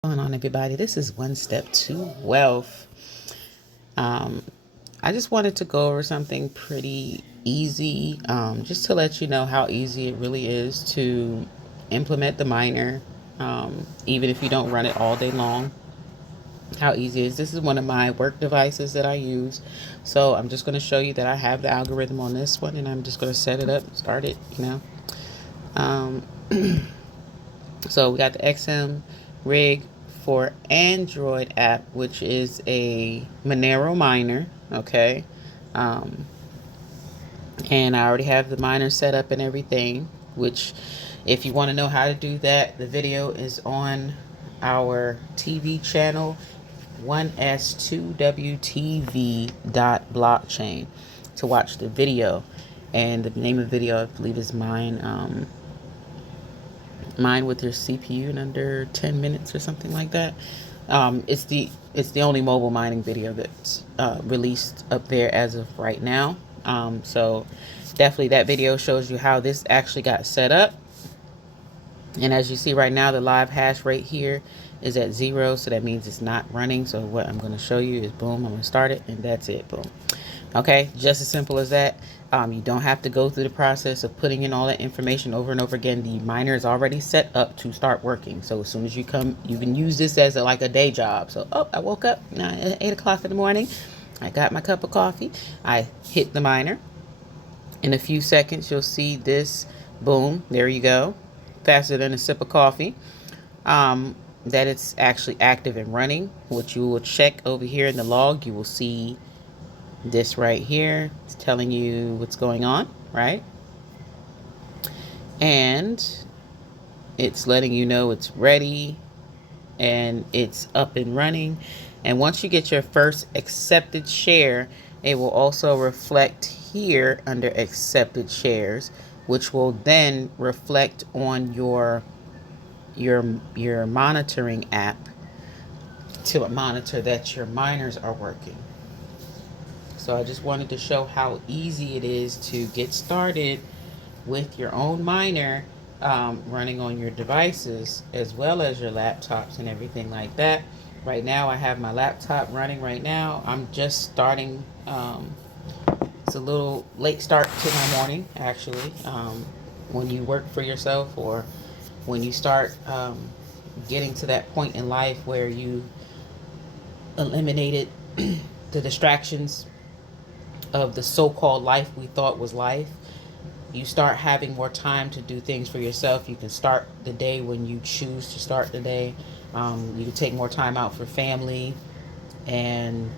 What's going on, everybody? This is One Step to Wealth. I just wanted to go over something pretty easy, just to let you know how easy it really is to implement the miner, even if you don't run it all day long. How easy it is. This is one of my work devices that I use. So I'm just going to show you that I have the algorithm on this one, and I'm just going to set it up and start it. Um, So we got the XM rig for Android app, which is a Monero miner. Okay. Um, and I already have the miner set up and everything, which if you want to know how to do that, the video is on our TV channel, 1s2wtv.blockchain, to watch the video. And the name of the video, I believe, is mine with your CPU in under 10 minutes or something like that. It's the only mobile mining video that's released up there as of right now. So definitely that video shows you how this actually got set up. And as you see right now, the live hash rate here is at 0, so that means it's not running. So what I'm going to show you is, boom, I'm going to start it, and that's it. Boom. Okay, just as simple as that. You don't have to go through the process of putting in all that information over and over again. The miner is already set up to start working. So as soon as you come, you can use this as like a day job. So, I woke up at 8 o'clock in the morning. I got my cup of coffee. I hit the miner. In a few seconds, you'll see this. Boom, there you go. Faster than a sip of coffee. That it's actually active and running. What you will check over here in the log, you will see this right here. It's telling you what's going on, right? And it's letting you know it's ready and it's up and running. And once you get your first accepted share, it will also reflect here under accepted shares, which will then reflect on your monitoring app to monitor that your miners are working. So I just wanted to show how easy it is to get started with your own miner, running on your devices as well as your laptops and everything like that. Right now I have my laptop running right now. I'm just starting. It's a little late start to my morning, actually. When you work for yourself, or when you start getting to that point in life where you eliminated the distractions of the so-called life we thought was life, you start having more time to do things for yourself. You can start the day when you choose to start the day. You can take more time out for family and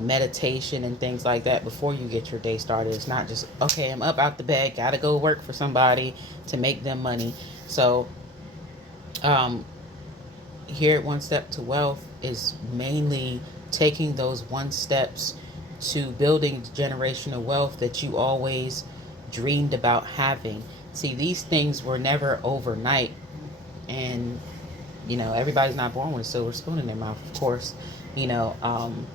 meditation and things like that before you get your day started. It's not just, okay, I'm up out the bed, gotta go work for somebody to make them money. So here at One Step to Wealth is mainly taking those one steps to building generational wealth that you always dreamed about having. See, these things were never overnight, and everybody's not born with a silver spoon in their mouth, of course. you know um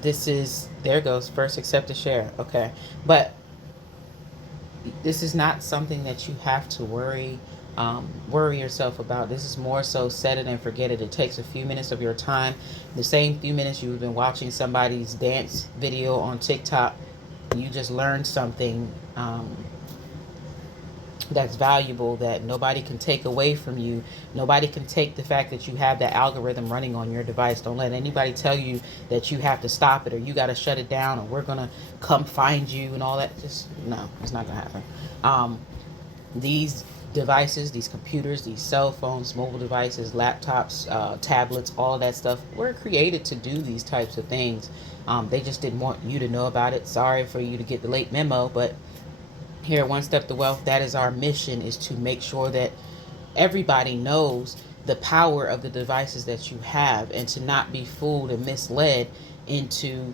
this is, there goes first accepted share. Okay, but this is not something that you have to worry yourself about. This is more so set it and forget it. It takes a few minutes of your time, the same few minutes you've been watching somebody's dance video on TikTok. You just learned something that's valuable, that nobody can take away from you. Nobody can take the fact that you have that algorithm running on your device. Don't let anybody tell you that you have to stop it, or you got to shut it down, or we're gonna come find you and all that. Just no, it's not gonna happen. These devices, these computers, these cell phones, mobile devices, laptops, tablets, all of that stuff were created to do these types of things. They just didn't want you to know about it. Sorry for you to get the late memo, but here at One Step to Wealth, that is our mission, is to make sure that everybody knows the power of the devices that you have, and to not be fooled and misled into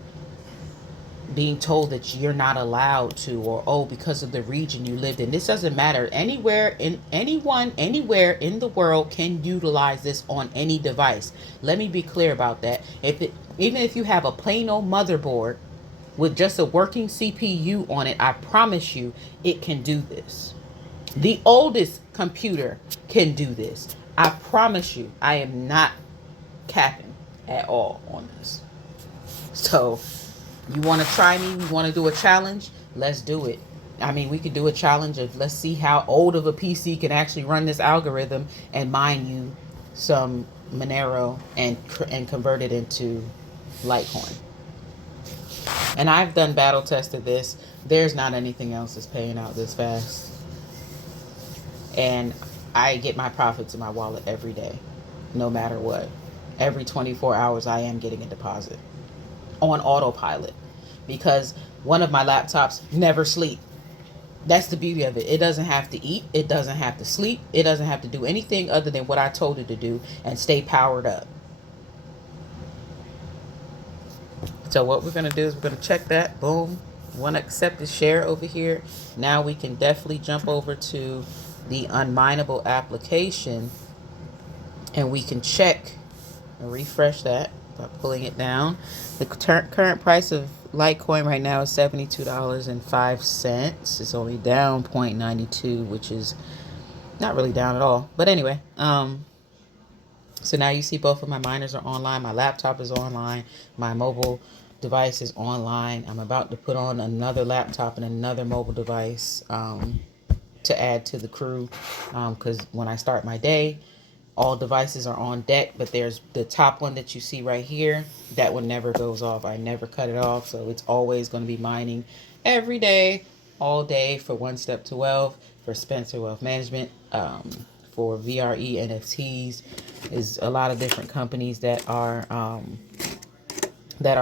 being told that you're not allowed to, or because of the region you lived in. This doesn't matter. Anyone anywhere in the world can utilize this on any device. Let me be clear about that. Even if you have a plain old motherboard with just a working CPU on it, I promise you it can do this. The oldest computer can do this. I promise you, I am not capping at all on this. So, you want to try me? We want to do a challenge? Let's do it. I mean, we could do a challenge of let's see how old of a PC can actually run this algorithm and mine you some Monero and convert it into Litecoin. And I've done battle tested this. There's not anything else that's paying out this fast. And I get my profits in my wallet every day, no matter what. Every 24 hours, I am getting a deposit on autopilot because one of my laptops never sleep. That's the beauty of it. It doesn't have to eat. It doesn't have to sleep. It doesn't have to do anything other than what I told it to do and stay powered up. So what we're going to do is we're going to check that. Boom. Want to accept the share over here. Now we can definitely jump over to the unmineable application and we can check and refresh that by pulling it down. The current price of Litecoin right now is $72.05. It's only down 0.92, which is not really down at all. But anyway, so now you see both of my miners are online. My laptop is online. My mobile device is online. I'm about to put on another laptop and another mobile device to add to the crew because when I start my day, all devices are on deck, but there's the top one that you see right here. That one never goes off. I never cut it off, so it's always going to be mining every day, all day for One Step to Wealth, for Spencer Wealth Management, for VRE NFTs. Is a lot of different companies that are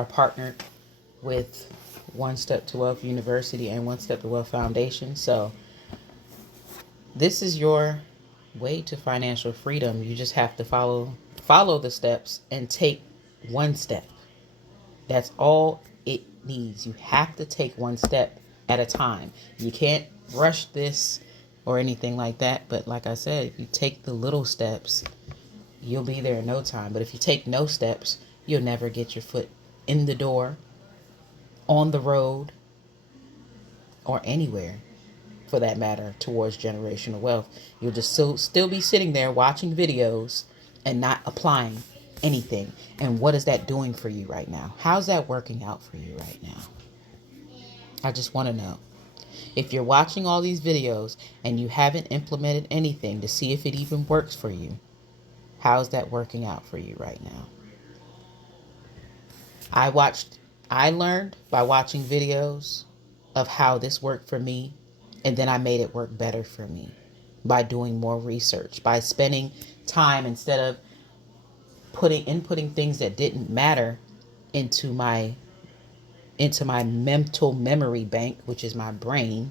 partnered with One Step to Wealth University and One Step to Wealth Foundation. So this is your way to financial freedom. You just have to follow the steps and take one step. That's all it needs. You have to take one step at a time. You can't rush this or anything like that. But like I said, if you take the little steps, you'll be there in no time. But if you take no steps, you'll never get your foot in the door, on the road, or anywhere for that matter towards generational wealth. You'll just still be sitting there watching videos and not applying anything. And what is that doing for you right now? How's that working out for you right now? I just want to know. If you're watching all these videos and you haven't implemented anything to see if it even works for you, how's that working out for you right now? I learned by watching videos of how this worked for me, and then I made it work better for me by doing more research, by spending time instead of inputting things that didn't matter into my mental memory bank, which is my brain.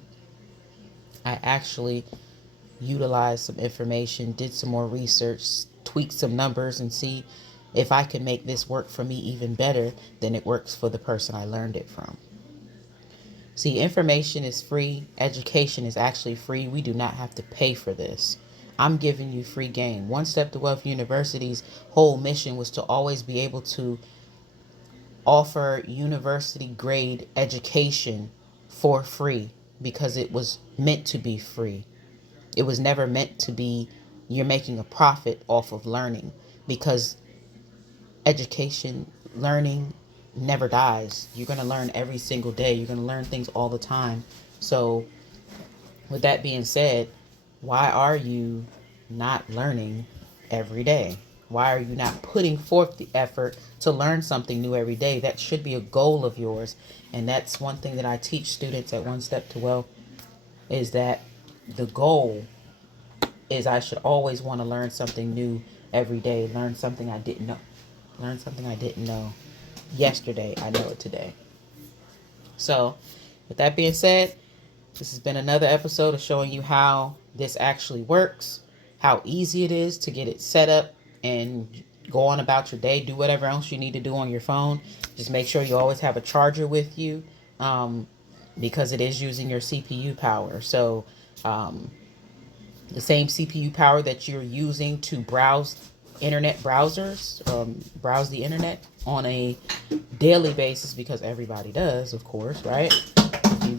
I actually utilized some information, did some more research, tweaked some numbers, and see if I can make this work for me even better than it works for the person I learned it from. See, information is free. Education is actually free. We do not have to pay for this. I'm giving you free game. One Step to Wealth University's whole mission was to always be able to offer university grade education for free because it was meant to be free. It was never meant to be you're making a profit off of learning, because education, learning never dies. You're going to learn every single day. You're going to learn things all the time. So with that being said, why are you not learning every day? Why are you not putting forth the effort to learn something new every day? That should be a goal of yours. And that's one thing that I teach students at One Step to Wealth, is that the goal is I should always want to learn something new every day. Learn something I didn't know. Learn something I didn't know yesterday. I know it today. So with that being said, this has been another episode of showing you how this actually works, how easy it is to get it set up and go on about your day, do whatever else you need to do on your phone. Just make sure you always have a charger with you, because it is using your CPU power. So the same CPU power that you're using to browse internet browsers, browse the internet on a daily basis, because everybody does, of course, right?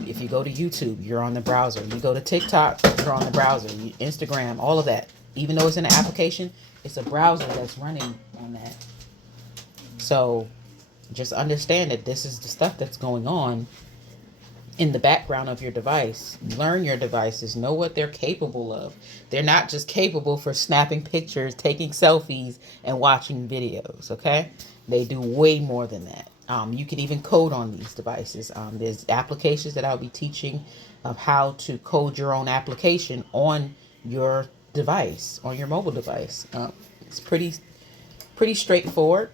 If If you go to YouTube, you're on the browser. You go to TikTok, you're on the browser. Instagram, all of that. Even though it's in an application, it's a browser that's running on that. So just understand that this is the stuff that's going on in the background of your device. Learn your devices. Know what they're capable of. They're not just capable for snapping pictures, taking selfies, and watching videos, okay? They do way more than that. You can even code on these devices. There's applications that I'll be teaching of how to code your own application on your device, on your mobile device. It's pretty straightforward,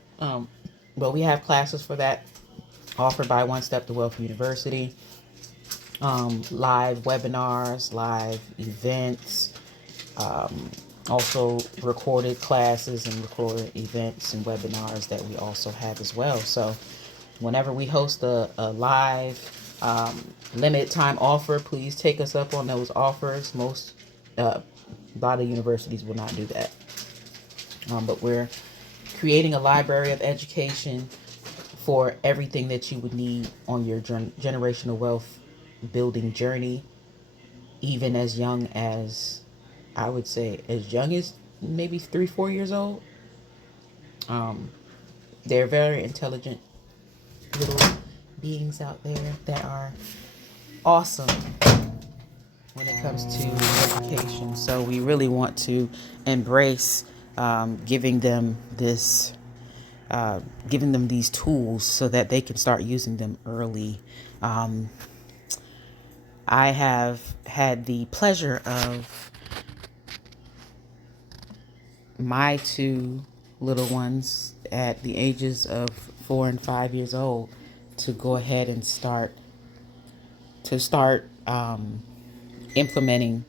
but we have classes for that offered by One Step to Wealth University. Live webinars, live events, also recorded classes and recorded events and webinars that we also have as well. So whenever we host a live limited time offer, please take us up on those offers. Most a lot of universities will not do that, but we're creating a library of education for everything that you would need on your generational wealth building journey, even as young as, I would say, as young as maybe 3-4 years old. They're very intelligent little beings out there that are awesome when it comes to education. So we really want to embrace giving them these tools so that they can start using them early. I have had the pleasure of my 2 little ones at the ages of 4 and 5 years old to go ahead and start implementing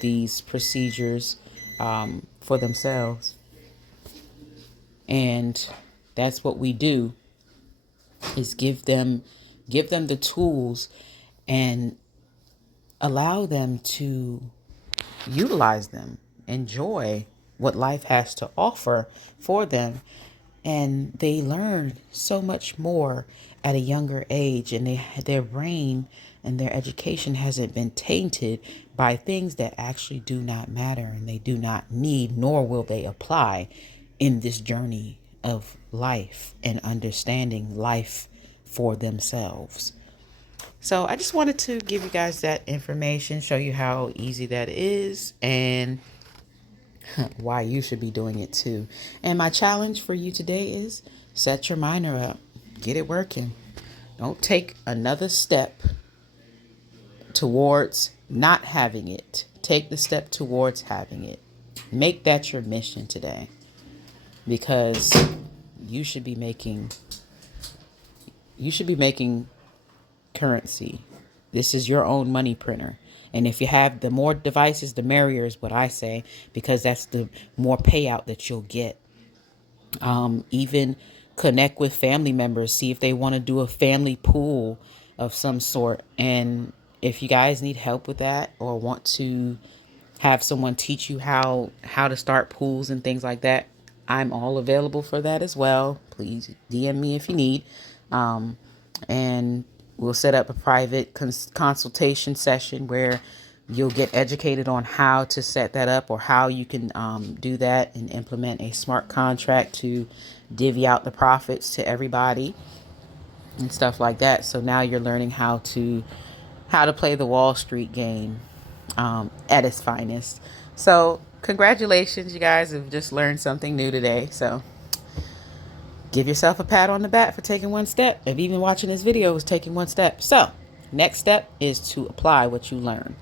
these procedures for themselves. And that's what we do, is give them the tools and allow them to utilize them, enjoy what life has to offer for them. And they learn so much more at a younger age, and their brain and their education hasn't been tainted by things that actually do not matter and they do not need, nor will they apply in this journey of life and understanding life for themselves. So I just wanted to give you guys that information, show you how easy that is, and why you should be doing it too. And my challenge for you today is set your minor up, get it working. Don't take another step towards not having it. Take the step towards having it. Make that your mission today, because you should be making currency. This is your own money printer. And if you have the more devices, the merrier is what I say, because that's the more payout that you'll get. Even connect with family members, see if they want to do a family pool of some sort. And if you guys need help with that, or want to have someone teach you how to start pools and things like that, I'm all available for that as well. Please DM me if you need. And we'll set up a private consultation session where you'll get educated on how to set that up, or how you can do that and implement a smart contract to divvy out the profits to everybody and stuff like that. So now you're learning how to play the Wall Street game at its finest. So congratulations, you guys have just learned something new today. So give yourself a pat on the back for taking one step. If even watching this video was taking one step. So next step is to apply what you learn.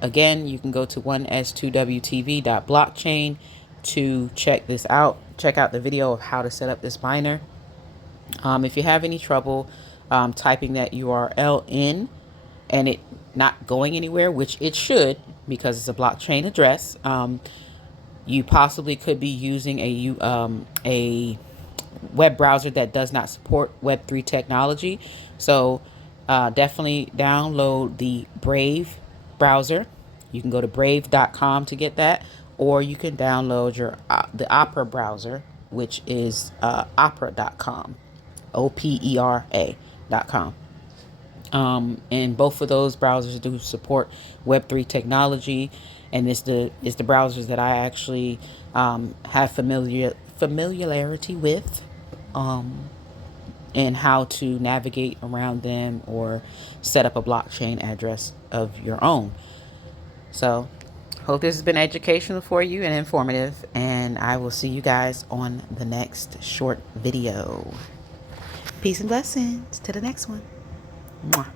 Again, you can go to 1s2wtv.blockchain to check this out. Check out the video of how to set up this miner. If you have any trouble typing that URL in and it not going anywhere, which it should, because it's a blockchain address, you possibly could be using a web browser that does not support Web3 technology. So definitely download the Brave browser. You can go to brave.com to get that, or you can download the Opera browser, which is opera.com, opera.com. And both of those browsers do support Web3 technology, and it's the browsers that I actually have familiarity with, and how to navigate around them or set up a blockchain address of your own. So, hope this has been educational for you and informative, and I will see you guys on the next short video. Peace and blessings to the next one. Mwah.